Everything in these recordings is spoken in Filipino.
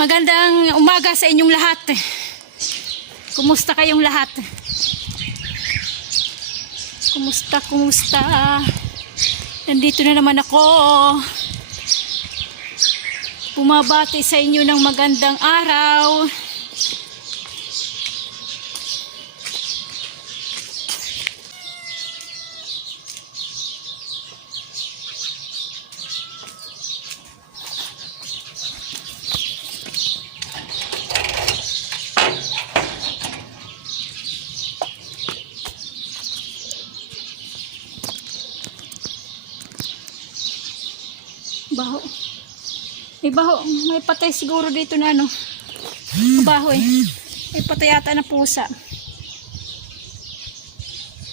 Magandang umaga sa inyong lahat. Kumusta kayong lahat? Kumusta? Nandito na naman ako. Bumabati sa inyo ng magandang araw. Baho. May baho. May patay siguro dito na ano. Baho eh. May patay yata na pusa.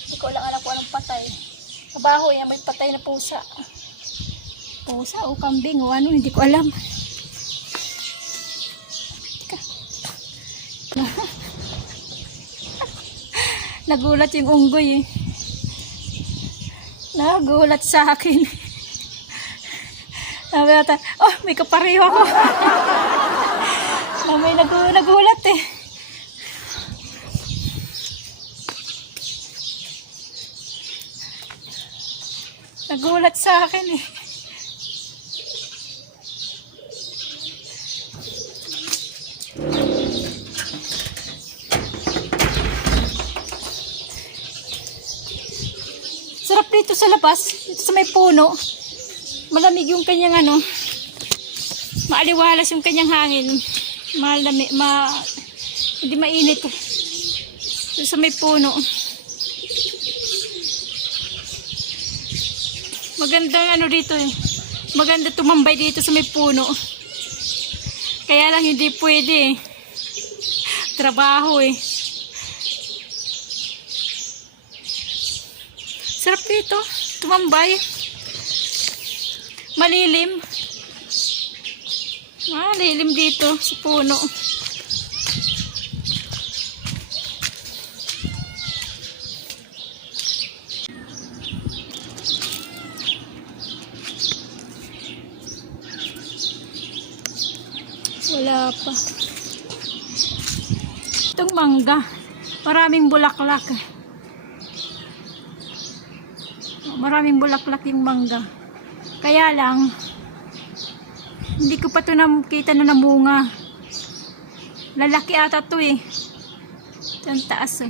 Hindi ko lang alam kung anong patay. Baho eh. May patay na pusa. Pusa o kambing o ano. Hindi ko alam. Teka. Nagulat yung unggoy eh. Nagulat sa akin. Sabi natin, oh, may kapareho ako. May nagulat eh. Nagulat sa akin eh. Sarap dito sa labas, dito sa may puno. Malamig yung kanyang ano, maaliwalas yung kanyang hangin, hindi mainit sa may puno. Magandang ano dito eh, maganda tumambay dito sa may puno, kaya lang hindi pwede eh, trabaho eh. Sarap dito tumambay. Malilim. Malilim dito sa puno. Wala pa. Itong mangga. Maraming bulaklak. Maraming bulaklak yung mangga. Kaya lang, hindi ko pa ito nakita na namunga. Lalaki ata ito eh. Ito ang taas eh.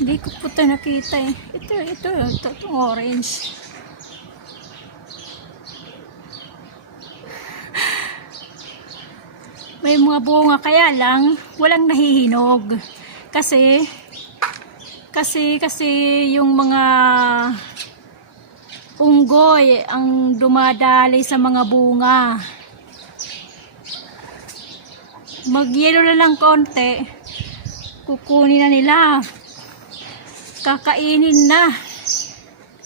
Hindi ko pa ito nakita eh. Itong orange. May mga bunga kaya lang, walang nahihinog. Kasi yung mga unggoy ang dumadali sa mga bunga. Magyelo na lang konti, kukunin na nila, kakainin na.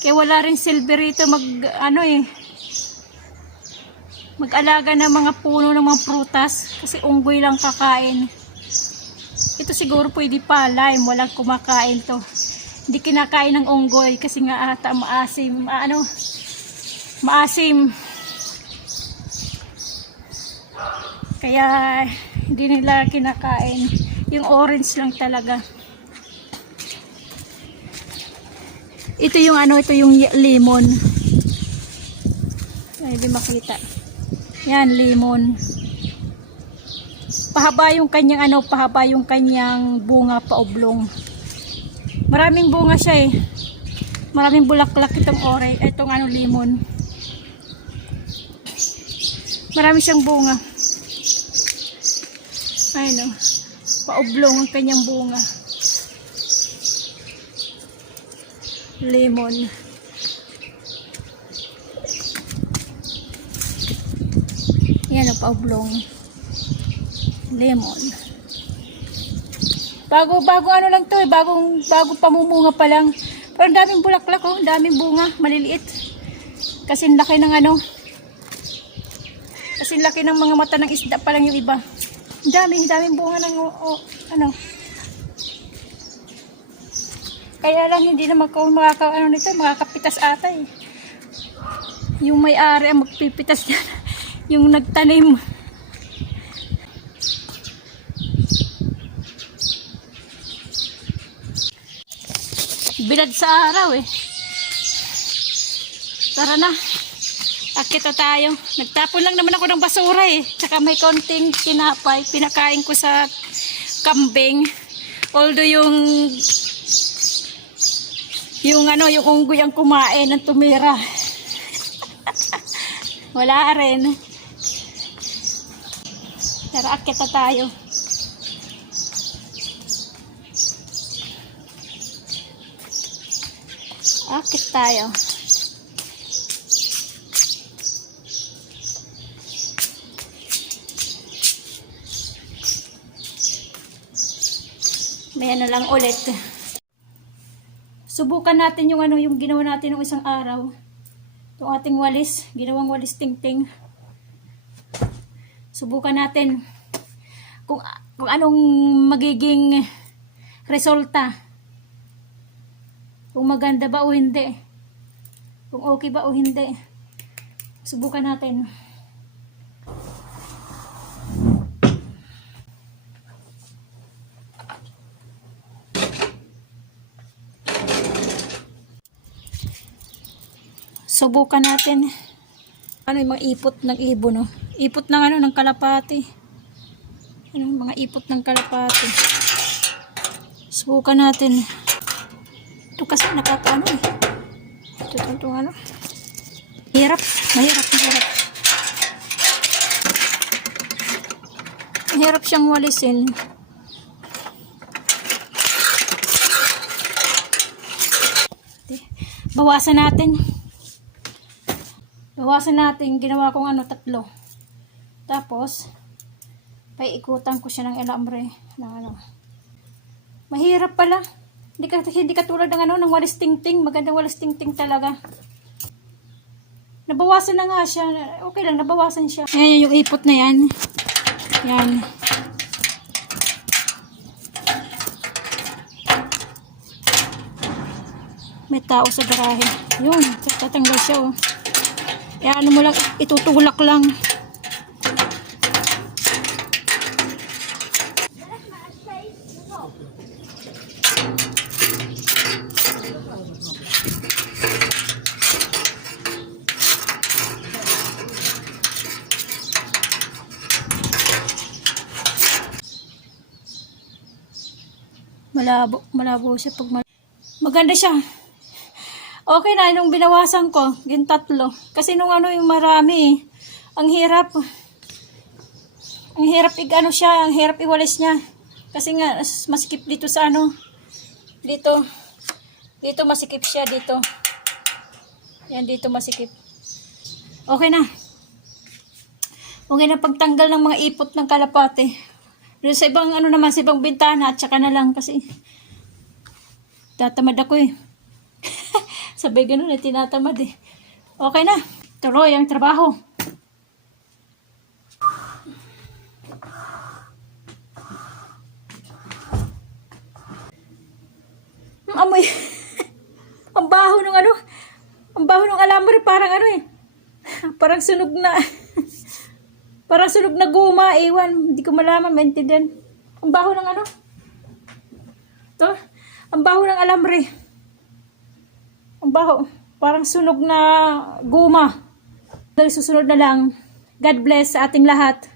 Kaya wala rin silbi rito mag-alaga ng mga puno ng mga prutas kasi unggoy lang kakain. Ito siguro pwede pa, lime, walang kumakain to. Hindi kinakain ng unggoy kasi nga ata maasim, maasim. Kaya hindi nila kinakain. Yung orange lang talaga. Ito yung ito yung lemon. Ay, hindi makita. Yan, lemon. Pahaba yung kanyang bunga paoblong. Maraming bunga siya eh. Maraming bulaklak itong lemon. Marami siyang bunga. Ayun oh. Paoblong ang kanyang bunga. Lemon. Yan oh, paoblong. Lemon. Bago ano lang to eh, bagong pamumunga pa lang. Pero daming bulaklak oh, daming bunga, maliliit. Kasi laki ng laki ng mga mata ng isda pa lang yung iba. Daming bunga ng Kaya lang hindi na makakapitas ata eh. Yung may-ari ang magpipitas yan. Yung nagtanim. Bilad sa araw eh. Tara na. Akit na tayo. Nagtapon lang naman ako ng basura eh. Tsaka may konting tinapay. Pinakain ko sa kambing. Although yung unggoy ang kumain ng tumira. Wala rin. Tara, akit na tayo. Akit tayo. May ano lang ulit. Subukan natin yung yung ginawa natin ng isang araw. Itong ating walis, ginawang walis ting-ting. Subukan natin kung anong magiging resulta. Kung maganda ba o hindi. Kung okay ba o hindi. Subukan natin. Subukan natin. Ano yung mga ipot ng ibon, no? Ipot ng ng kalapati. Ano yung mga ipot ng kalapati. Subukan natin. Ito kasi nakakaano eh. Ito ano. Mahirap. Mahirap siyang walisin. Bawasan natin. Ginawa kong 3. Tapos, paiikutan ko siya ng elambre. Mahirap pala. Hindi katulad ng ng walis ting-ting. Magandang walis ting-ting talaga. Nabawasan na nga siya. Okay lang, nabawasan siya. Ayan yung ipot na yan. Yan. May tao sa garahe. Yun, tatanggal siya oh. Ano mo lang, itutulak lang. Malabo siya pag maganda siya. Okay na, nung binawasan ko, yung 3. Kasi nung yung marami, ang hirap siya, ang hirap iwalis niya. Kasi nga, masikip dito sa dito masikip siya, dito. Yan, dito masikip. Okay na. Okay na pagtanggal ng mga ipot ng kalapate. Doon sa ibang, naman, sa ibang bintana, at saka na lang, kasi tatamad ako eh. Sabay ganun na tinatamad eh. Okay na. Tuloy ang trabaho. Amoy. Ang baho ng Ang baho ng alambre. Parang eh. Parang sunog na. Parang sunog na guma. Ewan. Hindi ko malaman. Maintindihan. Ang baho ng Ito. Ang baho ng alambre. Ang baho. Parang sunog na guma. Susunod na lang. God bless sa ating lahat.